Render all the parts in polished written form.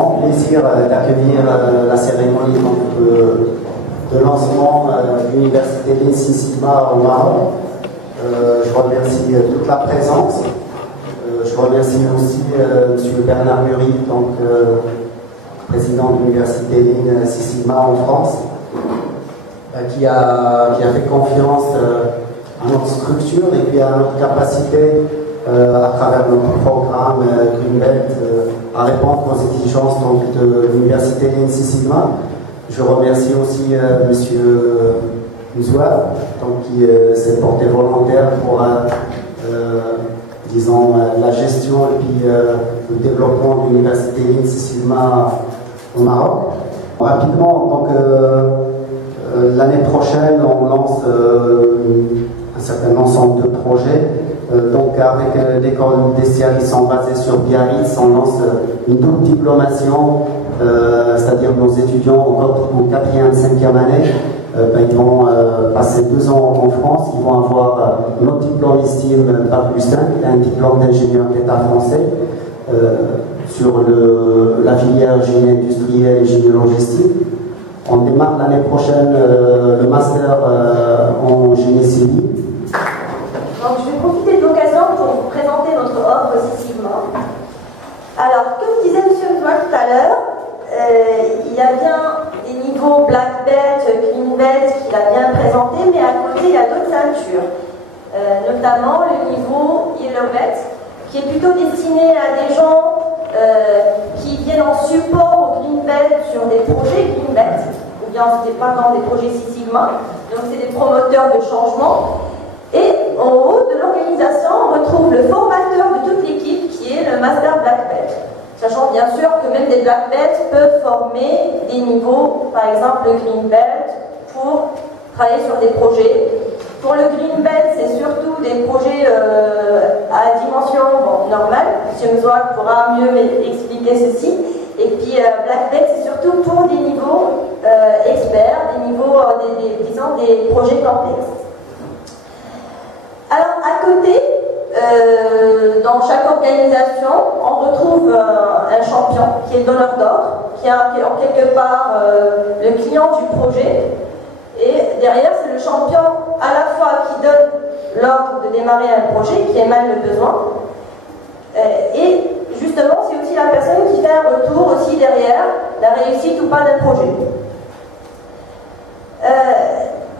grand plaisir d'accueillir la cérémonie de lancement de l'université Lean Six Sigma au Maroc. Je remercie toute la présence. Je remercie aussi M. Bernard Mury, donc président de l'université Lean Six Sigma en France, qui a fait confiance à notre structure et puis à notre capacité à travers notre programme Greenbelt à répondre aux exigences donc, de l'université Lean Six Sigma. Je remercie aussi M. Mouzoua, qui s'est porté volontaire pour disons, la gestion et puis le développement de l'université Lean Six Sigma au Maroc. Rapidement, donc, l'année prochaine, on lance un certain ensemble de projets. Donc avec l'école d'Estia qui sont basées sur Biarritz, on lance une double diplomation, c'est-à-dire nos étudiants au 4e, 5e année, ils vont passer 2 ans en France, ils vont avoir notre diplôme ISTIM Bac+5, un diplôme d'ingénieur d'État français sur la filière génie industriel et génie logistique. On démarre l'année prochaine le master en génie civil. Donc je vais profiter de l'occasion pour vous présenter notre offre Six Sigma. Alors, comme disait M. Mouzoua tout à l'heure, il y a bien des niveaux Black Belt, Clean Belt qu'il a bien présenté, mais à côté il y a d'autres ceintures, notamment le niveau Yellow Belt, qui est plutôt destiné à des gens qui viennent en support au Green Belt sur des projets Green Belt, ou bien c'était pas dans des projets Six Sigma, donc c'est des promoteurs de changement. Et en haut de l'organisation, on retrouve le formateur de toute l'équipe qui est le Master Black Belt. Sachant bien sûr que même des Black Belts peuvent former des niveaux, par exemple le Green Belt, pour travailler sur des projets. Pour le Green Belt, c'est surtout des projets à dimension normale. M. Mouzoua pourra mieux expliquer ceci. Et puis Black Belt, c'est surtout pour des niveaux experts, des niveaux, disons, des projets complexes. Alors, à côté, dans chaque organisation, on retrouve un champion qui est le donneur d'ordre, qui est en quelque part le client du projet. Et derrière, c'est le champion à la fois qui donne l'ordre de démarrer un projet, qui émane le besoin. Et justement, c'est aussi la personne qui fait un retour aussi derrière la réussite ou pas d'un projet.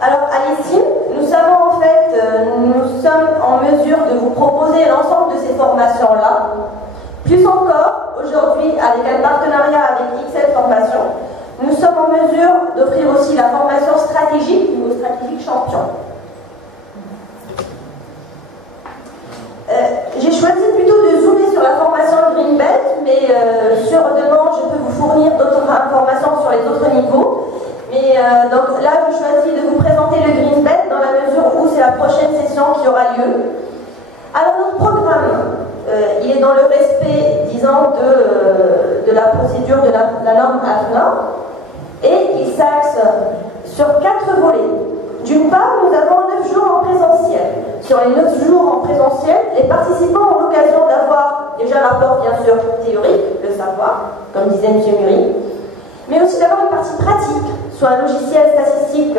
Alors, à l'ISTIM, nous savons en fait, nous sommes en mesure de vous proposer l'ensemble de ces formations-là. Plus encore, aujourd'hui, avec un partenariat avec XL Formation, nous sommes en mesure d'offrir aussi la formation stratégique, niveau stratégique champion. J'ai choisi plutôt de zoomer sur la formation Green Belt, mais sur demande, je peux vous fournir d'autres informations sur les autres niveaux. Mais donc là, je choisis de vous présenter le Green Belt dans la mesure où c'est la prochaine session qui aura lieu. Alors, notre programme, il est dans le respect, disons, de la procédure de la norme AFNOR, et il s'axe sur 4 volets. D'une part, nous avons 9 jours en présentiel. Sur les 9 jours en présentiel, les participants ont l'occasion d'avoir déjà un rapport, bien sûr, théorique, le savoir, comme disait M. Mury, mais aussi d'avoir une partie pratique, soit un logiciel statistique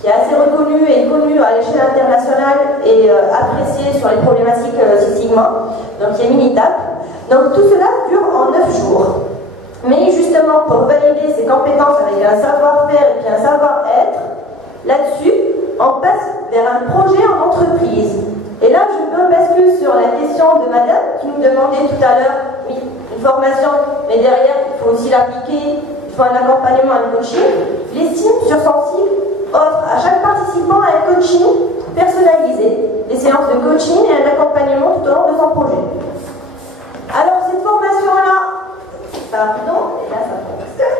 qui est assez reconnu et connu à l'échelle internationale et apprécié sur les problématiques Six Sigma, donc qui est Minitab. Donc tout cela dure en 9 jours. Mais justement, pour valider ses compétences avec un savoir-faire et puis un savoir-être, là-dessus, on passe vers un projet en entreprise. Et là, je me bascule sur la question de madame qui nous demandait tout à l'heure, oui, une formation, mais derrière, il faut aussi l'appliquer. Un accompagnement, un coaching. L'ISTIM sur son site offre à chaque participant un coaching personnalisé, des séances de coaching et un accompagnement tout au long de son projet. Alors cette formation-là, pardon, et là ça fonctionne.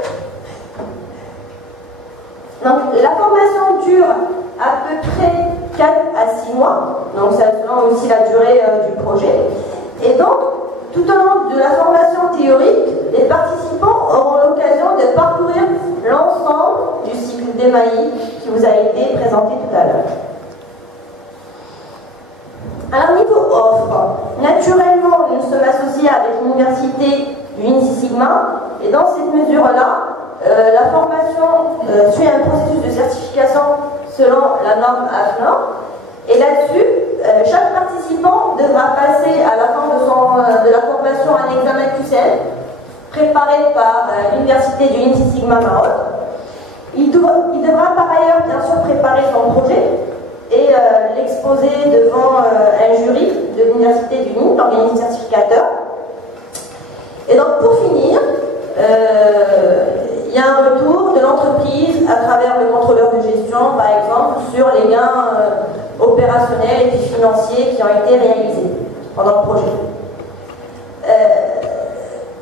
Donc la formation dure à peu près 4 à 6 mois, donc ça selon aussi la durée du projet. Et donc, tout au long de la formation théorique, les participants auront l'occasion de parcourir l'ensemble du cycle d'EMAI qui vous a été présenté tout à l'heure. Alors, niveau offre, naturellement, nous sommes associés avec l'université du Lean Six Sigma. Et dans cette mesure-là, la formation suit un processus de certification selon la norme AFNOR. Et là-dessus, chaque participant devra passer à la fin de la formation un examen QCM préparé par l'Université du Lean Six Sigma Maroc. Il devra par ailleurs bien sûr préparer son projet et l'exposer devant un jury de l'Université du Lean, l'organisme certificateur. Et donc pour finir, il y a un retour de l'entreprise à travers le contrôleur de gestion, par exemple, sur les gains opérationnels et financiers qui ont été réalisés pendant le projet.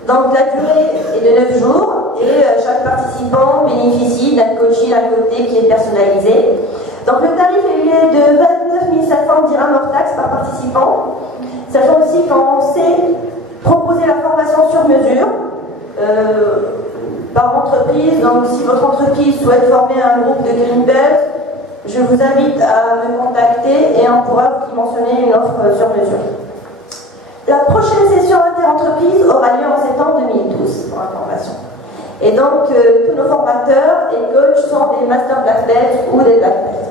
Donc la durée est de 9 jours et chaque participant bénéficie d'un coaching à côté qui est personnalisé. Donc le tarif est de 29 500 dirhams hors taxe par participant, sachant aussi qu'on sait proposer la formation sur mesure par entreprise. Donc si votre entreprise souhaite former un groupe de Green Belt, je vous invite à me contacter et on pourra vous dimensionner une offre sur mesure. La prochaine session interentreprise aura lieu en septembre 2012 pour information. Et donc tous nos formateurs et coachs sont des Master Black Belt ou des Black Belt.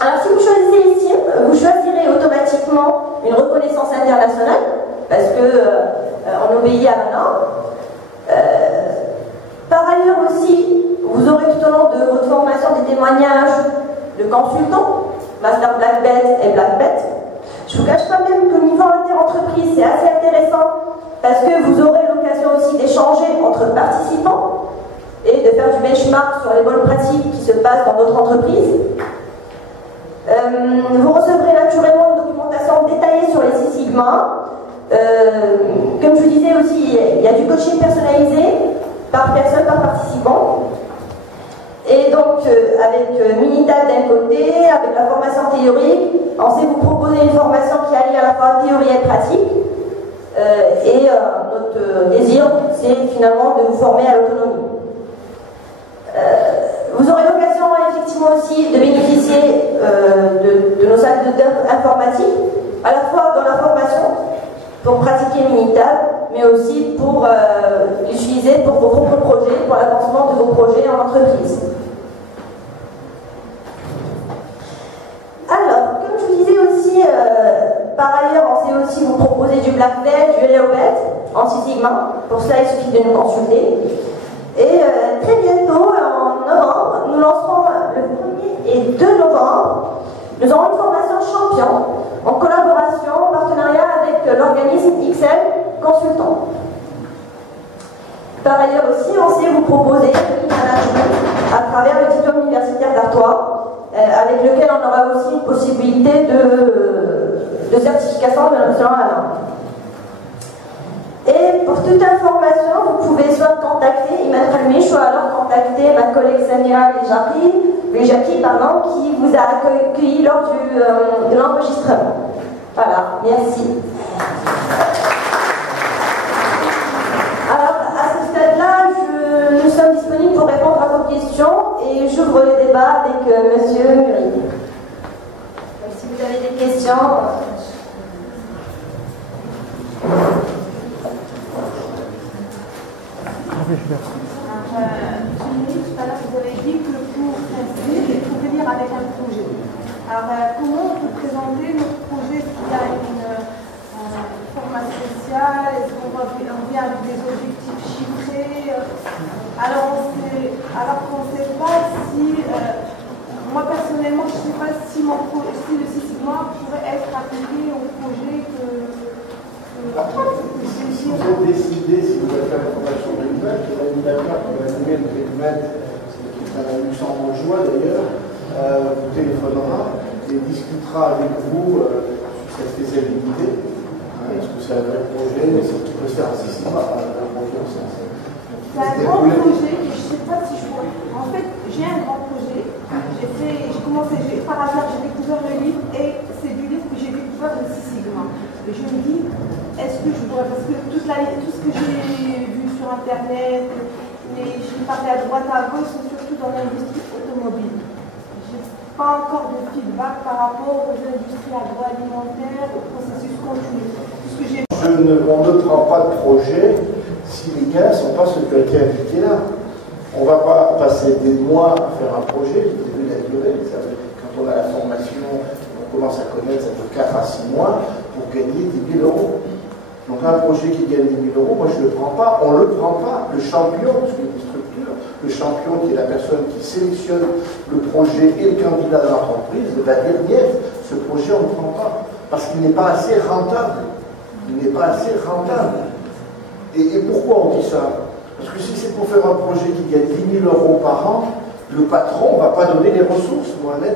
Alors si vous choisissez ici, vous choisirez automatiquement une reconnaissance internationale parce que on obéit à la norme. Par ailleurs aussi, vous aurez tout au long de votre formation des témoignages de consultants, Master Black Belt et Black Belt. Je ne vous cache pas même qu'au niveau interentreprise, c'est assez intéressant parce que vous aurez l'occasion aussi d'échanger entre participants et de faire du benchmark sur les bonnes pratiques qui se passent dans d'autres entreprises. Vous recevrez naturellement une documentation détaillée sur les Six Sigma. Comme je vous disais aussi, il y a du coaching personnalisé par personne, par participant. Et donc, avec Minitab d'un côté, avec la formation théorique, on sait vous proposer une formation qui allie à la fois théorie et pratique. Notre désir, c'est finalement de vous former à l'autonomie. Vous aurez l'occasion effectivement aussi de bénéficier de nos salles d'informatique, à la fois dans la formation, pour pratiquer Minitab, mais aussi pour l'utiliser pour vos propres projets, pour l'avancement de vos projets en entreprise. Alors, comme je vous disais aussi, par ailleurs, on sait aussi vous proposer du Black Belt, du Yellow Belt en Six Sigma. Pour cela, il suffit de nous consulter. Et très bientôt, en novembre, nous lancerons le 1er et 2 novembre. Nous aurons une formation champion en collaboration, en partenariat avec l'organisme XL Consultant. Par ailleurs aussi, on sait vous proposer le management à travers le diplôme universitaire d'Artois, avec lequel on aura aussi une possibilité de certification selon la norme. Et pour toute information, vous pouvez soit contacter Iman Khalmi, soit alors contacter ma collègue Samira Jackie, qui vous a accueilli lors de l'enregistrement. Voilà, merci. Alors, à ce stade-là, nous sommes disponibles pour répondre à vos questions et j'ouvre le débat avec Monsieur Muriel. Donc, si vous avez des questions. Tout à l'heure, vous avez dit que pour s'inscrire, il faut venir avec un projet. Alors, comment on peut présenter notre projet? Est-ce qu'il y a une format spécial? Est-ce qu'on vient avec des objectifs chiffrés? Alors qu'on ne sait pas si... moi, personnellement, je ne sais pas si le Six Sigma pourrait être appliqué au projet que si vous avez décidé, si vous voulez faire une formation Green Belt, l'animateur qui va animer le Green Belt, qui est un luxembourgeois d'ailleurs, vous téléphonera et discutera avec vous sur cette spécialité. Est-ce que c'est un vrai projet? Est-ce qu'il peut se faire un Six Sigma? Un projet en sens. C'est un grand projet, je ne sais pas si je vois. En fait, j'ai un grand projet. J'ai commencé, par hasard, j'ai découvert le livre et c'est du livre que j'ai découvert le Six Sigma. Et je me dis, est-ce que je dois, parce que tout ce que j'ai vu sur Internet, je parlais à droite à gauche, c'est surtout dans l'industrie automobile. Je n'ai pas encore de feedback par rapport aux industries agroalimentaires, au processus continu. Puisque que j'ai... On ne prend pas de projet si les gains ne sont pas ceux qui ont été indiqués là. On ne va pas passer des mois à faire un projet, vous avez vu la durée, quand on a la formation, on commence à connaître, ça peut 4 à 6 mois pour gagner 10 000 euros. Donc un projet qui gagne 10 000 euros, moi je ne le prends pas, on ne le prend pas. Le champion, parce qu'il y a des structures, le champion qui est la personne qui sélectionne le projet et le candidat de l'entreprise, va dire niet, ce projet on ne le prend pas, parce qu'il n'est pas assez rentable. Il n'est pas assez rentable. Et pourquoi on dit ça? Parce que si c'est pour faire un projet qui gagne 10 000 euros par an, le patron ne va pas donner les ressources, Mohamed.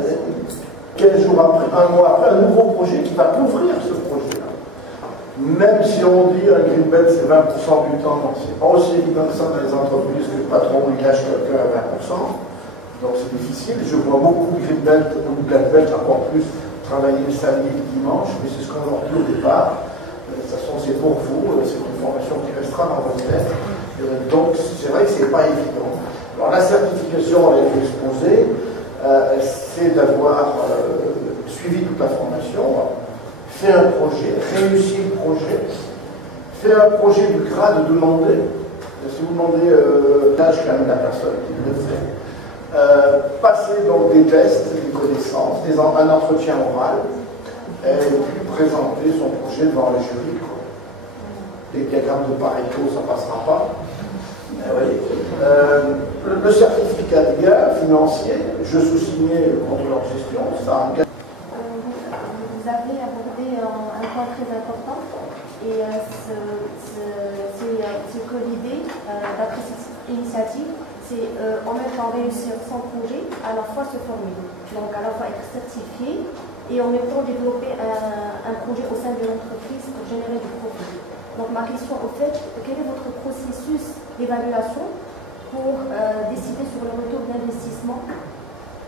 15 jours après, un mois après, un nouveau projet qui va couvrir ce projet-là. Même si on dit un green belt c'est 20% du temps, c'est pas aussi évident que ça dans les entreprises que le patron il lâche quelqu'un à 20%. Donc c'est difficile. Je vois beaucoup de green belt ou black belt encore plus travailler le samedi et le dimanche, mais c'est ce qu'on a dit au départ. De toute façon, c'est pour vous, c'est une formation qui restera dans votre tête. Donc, c'est vrai que ce n'est pas évident. Alors, la certification, elle a été exposée, c'est d'avoir suivi toute la formation, fait un projet, réussi le projet, fait un projet du grade demandé. Si vous demandez l'âge quand même de la personne qui le fait, passer donc des tests, des connaissances, un entretien oral, et puis présenter son projet devant le jury. Les diagrammes de Pareto, ça ne passera pas. Le certificat de gain financier, je sous-signais le contrôleur de gestion, ça a un gain. Vous avez abordé un point très important, et c'est que l'idée, d'après cette initiative, c'est en même temps réussir son projet, à la fois se former, donc à la fois être certifié, et en même temps développer un projet au sein de l'entreprise pour générer du profit. Donc ma question au fait, quel est votre processus d'évaluation pour décider sur le retour d'investissement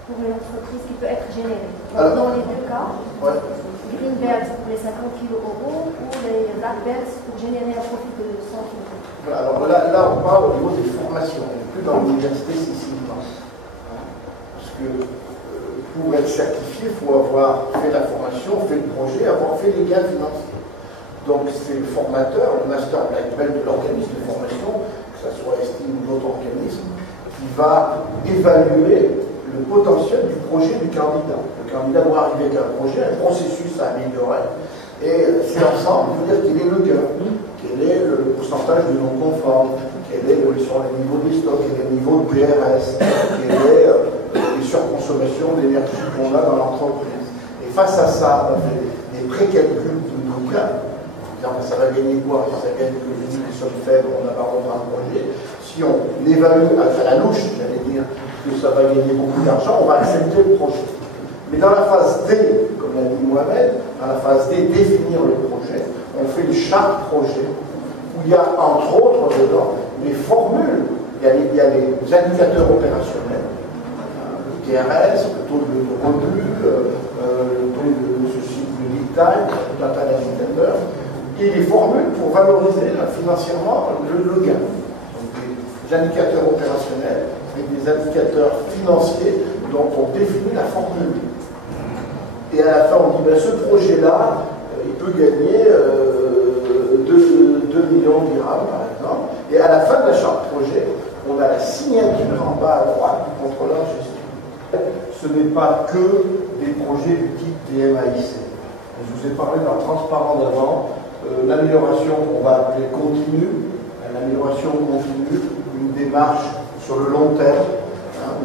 pour une entreprise qui peut être générée? Donc, dans les deux cas, green belt pour les 50 kg euros ou les black belts pour générer un profit de 100 kg. Voilà, alors là on parle au niveau des formations, on n'est plus dans l'université Cécile-Mans. Parce que pour être certifié, il faut avoir fait la formation, fait le projet, avoir fait les gains financiers. Donc c'est le formateur, le master black belt de l'organisme de formation, que ce soit Estime ou d'autres organismes, qui va évaluer le potentiel du projet du candidat. Le candidat doit arriver avec un projet, un processus à améliorer, et c'est ensemble, il faut dire quel est le gain, quel est le pourcentage de non-conforme, quel sont les niveaux de stock, quel est le niveau de PRS, quel est les surconsommations d'énergie qu'on a dans l'entreprise. Et face à ça, on fait des précalculs de nos gains. Ça va gagner quoi? Ça gagne que les sommes faibles, on abandonnera un projet. Si on évalue à la louche, j'allais dire, que ça va gagner beaucoup d'argent, on va accepter le projet. Mais dans la phase D, comme l'a dit Mohamed, dans la phase D, définir le projet, on fait une charte projet, où il y a entre autres dedans les formules, il y a les indicateurs opérationnels, le TRS, le taux de revenu, le taux de ceci, le lead time, tout un tas d'indicateurs, et les formules pour valoriser financièrement le gain. Donc des indicateurs opérationnels et des indicateurs financiers dont on définit la formule. Et à la fin, on dit, ben, ce projet-là, il peut gagner 2 millions de dirhams, par exemple. Et à la fin de la charte projet, on a la signature en bas à droite du contrôleur de gestion. Ce n'est pas que des projets du type DMAIC. Je vous ai parlé dans le transparent d'avant. L'amélioration qu'on va appeler continue, l'amélioration continue, une démarche sur le long terme,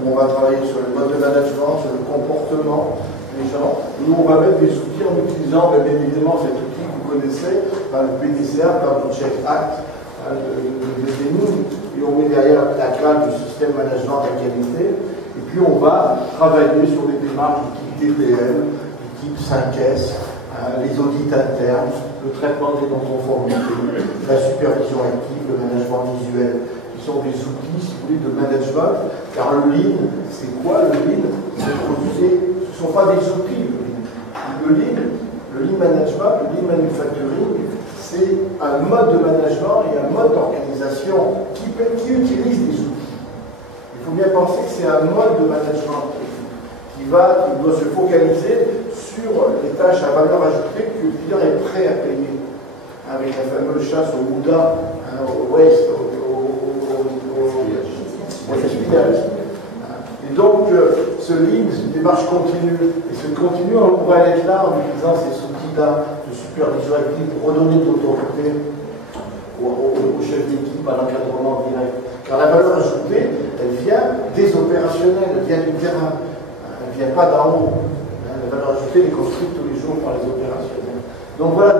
où on va travailler sur le mode de management, sur le comportement des gens. Nous, on va mettre des outils en utilisant, bien évidemment, cet outil que vous connaissez, le PDCA, par le Check Act, de BNI, et on met derrière la classe du système management de la qualité, et puis on va travailler sur des démarches du type TPM, du type 5S, les audits internes, le traitement des non-conformités, la supervision active, le management visuel, qui sont des outils, si vous voulez, de management, car le Lean, c'est quoi le Lean? Ce ne sont pas des outils, le Lean Management, le Lean Manufacturing, c'est un mode de management et un mode d'organisation qui utilise des outils. Il faut bien penser que c'est un mode de management qui doit se focaliser sur les tâches à valeur ajoutée que le client est prêt à payer. avec la fameuse chasse au Bouddha, hein, au ouest, au gaspillage. Et donc, ce lean, c'est une démarche continue. Et ce continu, on pourrait être là en utilisant ces outils-là de supervision active pour redonner de l'autorité au chef d'équipe, à l'encadrement direct. Car la valeur ajoutée, elle vient des opérationnels, elle vient du terrain. Elle ne vient pas d'en haut. La valeur ajoutée est construite tous les jours par les opérationnels. Donc voilà,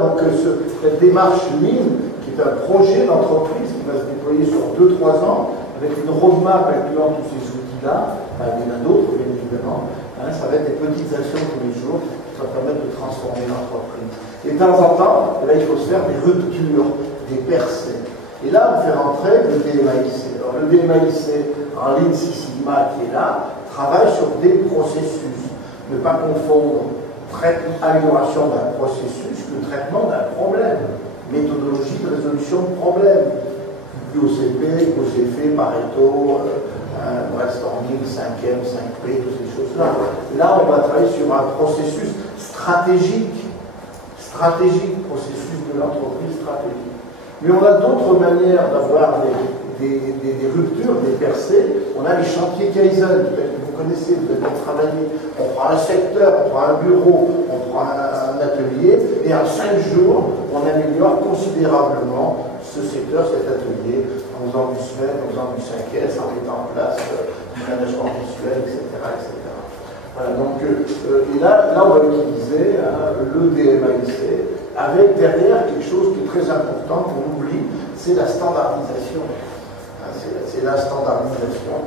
cette démarche Lean, qui est un projet d'entreprise qui va se déployer sur 2-3 ans, avec une roadmap incluant tous ces outils-là, il y en a d'autres bien évidemment, ça va être des petites actions tous les jours qui vont permettre de transformer l'entreprise. Et de temps en temps, il faut se faire des ruptures, des percées. Et là, on fait rentrer le DMAIC. Alors le DMAIC en Lean Six Sigma qui est là, travaille sur des processus. Ne pas confondre amélioration d'un processus que traitement d'un problème. Méthodologie de résolution de problème. QOCP, COCF, Pareto, brainstorming, 5M, 5P, toutes ces choses-là. Là, on va travailler sur un processus stratégique, processus de l'entreprise stratégique. Mais on a d'autres manières d'avoir des ruptures, des percées. On a les chantiers Kaizen, peut-être que vous connaissez, vous avez travaillé. On prend un secteur, on prend un bureau, on prend un atelier, et en 5 jours, on améliore considérablement ce secteur, cet atelier, en faisant du SMED, en faisant du 5S, en mettant en place du management visuel, etc. etc. Voilà, donc, et là, on va utiliser le DMAIC avec derrière quelque chose qui est très important qu'on oublie, c'est la standardisation. C'est la standardisation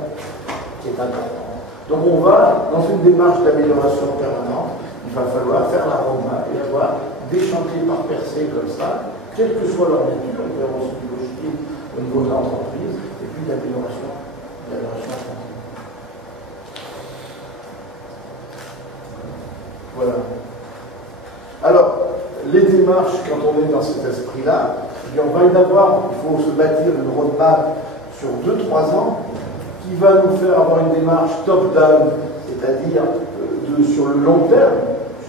qui est importante. Donc on va, dans une démarche d'amélioration permanente, il va falloir faire la roadmap et avoir des chantiers par percée comme ça, quelle que soit leur nature, il y a aussi du logistique au niveau de l'entreprise, et puis d'amélioration continue. Voilà. Alors, les démarches, quand on est dans cet esprit-là, on va y avoir, il faut se bâtir une roadmap sur 2-3 ans qui va nous faire avoir une démarche top-down, c'est-à-dire sur le long terme,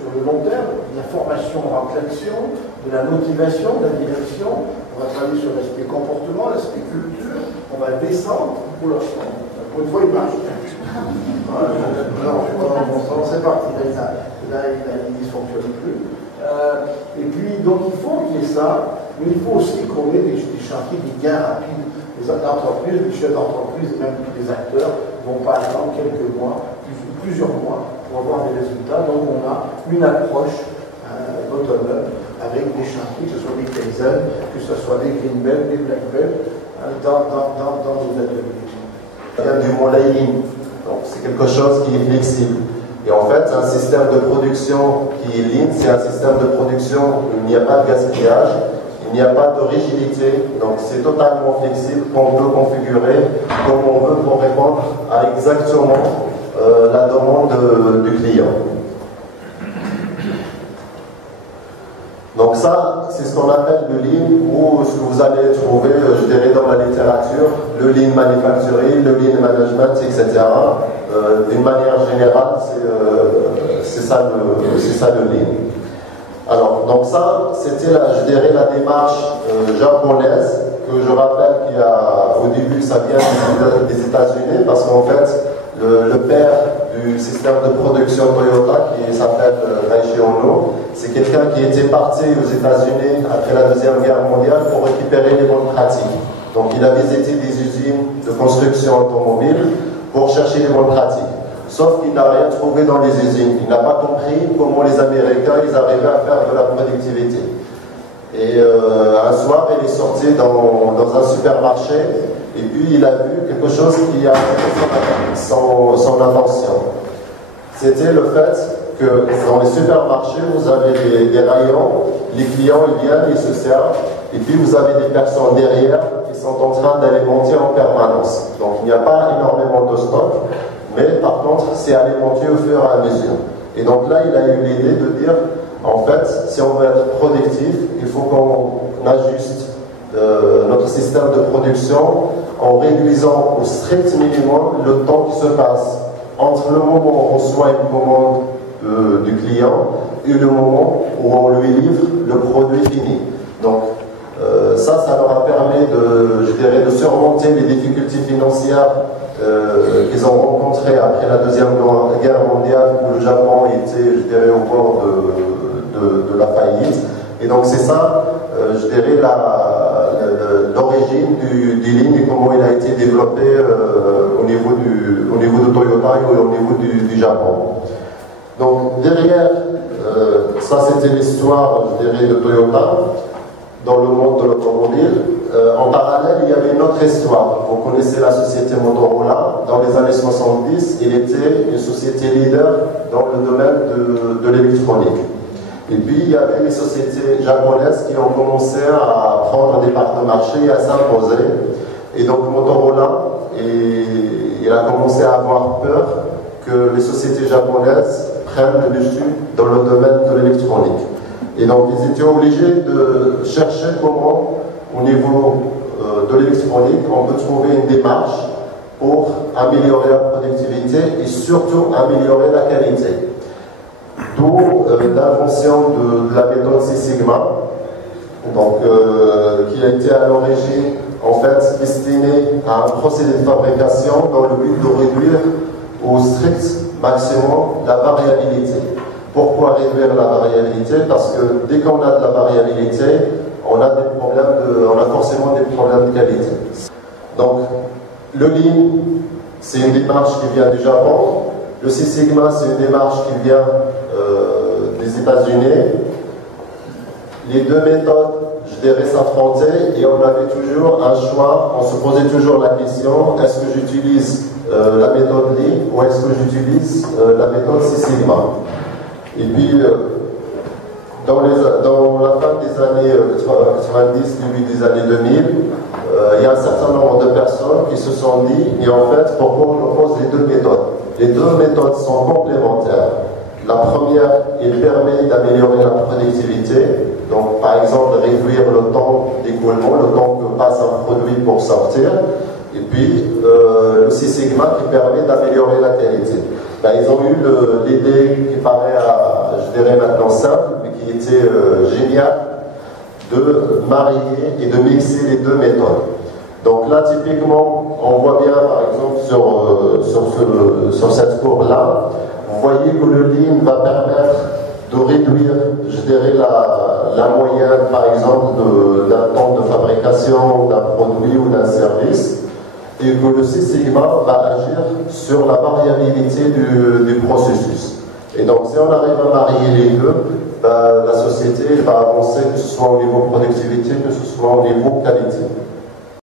de la formation en l'action, de la motivation, de la direction. On va travailler sur l'aspect comportement, l'aspect culture, on va descendre pour une fois il marche. C'est parti, là il ne fonctionne plus. Et puis donc il faut qu'il y ait ça, mais il faut aussi qu'on ait des chantiers, des gains rapides. Les entreprises, les chefs d'entreprise et même tous les acteurs vont pas attendre quelques mois, plusieurs mois pour avoir des résultats. Donc on a une approche bottom-up avec des chantiers, que ce soit des Kaizen, que ce soit des Green Belt, des Black Belt, dans nos ateliers. Il y a du mot lean, donc c'est quelque chose qui est flexible. Et en fait, un système de production qui est lean, c'est un système de production où il n'y a pas de gaspillage, il n'y a pas de rigidité, donc c'est totalement flexible qu'on peut configurer comme on veut pour répondre à exactement la demande du client. Donc ça, c'est ce qu'on appelle le lean, ou ce que vous allez trouver, je dirais, dans la littérature, le lean manufacturing, le lean management, etc. D'une manière générale, c'est ça le lean. Alors, donc ça, c'était, je dirais, la démarche japonaise, que je rappelle qu'au début, ça vient des États-Unis, parce qu'en fait, le père du système de production Toyota, qui s'appelle Daiichi Ono, c'est quelqu'un qui était parti aux États-Unis après la Deuxième Guerre mondiale pour récupérer les bonnes pratiques. Donc, il a visité des usines de construction automobile pour chercher les bonnes pratiques. Sauf qu'il n'a rien trouvé dans les usines. Il n'a pas compris comment les Américains ils arrivaient à faire de la productivité. Et un soir, il est sorti dans un supermarché et puis il a vu quelque chose qui a attiré son attention. C'était le fait que dans les supermarchés, vous avez des rayons, les clients ils viennent, ils se servent, et puis vous avez des personnes derrière qui sont en train d'alimenter en permanence. Donc il n'y a pas énormément de stock. Mais par contre, c'est alimenté au fur et à mesure. Et donc là, il a eu l'idée de dire, en fait, si on veut être productif, il faut qu'on ajuste notre système de production en réduisant au strict minimum le temps qui se passe entre le moment où on reçoit une commande du client et le moment où on lui livre le produit fini. Donc, ça leur a permis de, je dirais, de surmonter les difficultés financières qu'ils ont rencontrées après la Deuxième Guerre mondiale, où le Japon était, je dirais, au bord de la faillite. Et donc c'est ça, je dirais, l'origine du Lean et comment il a été développé au niveau de Toyota et au niveau du Japon. Donc derrière, ça c'était l'histoire, je dirais, de Toyota dans le monde de l'automobile. En parallèle, il y avait une autre histoire. Vous connaissez la société Motorola. Dans les années 70, il était une société leader dans le domaine de l'électronique. Et puis, il y avait les sociétés japonaises qui ont commencé à prendre des parts de marché et à s'imposer. Et donc, Motorola, il a commencé à avoir peur que les sociétés japonaises prennent le dessus dans le domaine de l'électronique. Et donc, ils étaient obligés de chercher comment, au niveau de l'électronique, on peut trouver une démarche pour améliorer la productivité et surtout améliorer la qualité. D'où l'invention de la méthode Six Sigma, donc, qui a été à l'origine en fait destinée à un procédé de fabrication dans le but de réduire au strict maximum la variabilité. Pourquoi réduire la variabilité? Parce que dès qu'on a de la variabilité, on a forcément des problèmes de qualité. Donc, le Lean, c'est une démarche qui vient du Japon. Le Six Sigma, c'est une démarche qui vient des États-Unis. Les deux méthodes, je dirais, s'affrontaient et on avait toujours un choix, on se posait toujours la question, est-ce que j'utilise la méthode Lean ou est-ce que j'utilise la méthode Six Sigma? Et puis, dans la fin des années 90, début des années 2000, il y a un certain nombre de personnes qui se sont dit, et en fait, pourquoi on oppose les deux méthodes? Les deux méthodes sont complémentaires. La première, elle permet d'améliorer la productivité, donc par exemple réduire le temps d'écoulement, le temps que passe un produit pour sortir, et puis le Six Sigma qui permet d'améliorer la qualité. Ben, ils ont eu l'idée qui paraît, je dirais maintenant simple, mais qui était géniale, de marier et de mixer les deux méthodes. Donc là, typiquement, on voit bien, par exemple, sur cette courbe-là, vous voyez que le Lean va permettre de réduire, je dirais, la moyenne, par exemple, d'un temps de fabrication d'un produit ou d'un service, et que le Six Sigma va agir sur la variabilité du processus. Et donc, si on arrive à marier les deux, ben, la société va avancer, que ce soit au niveau productivité, que ce soit au niveau qualité.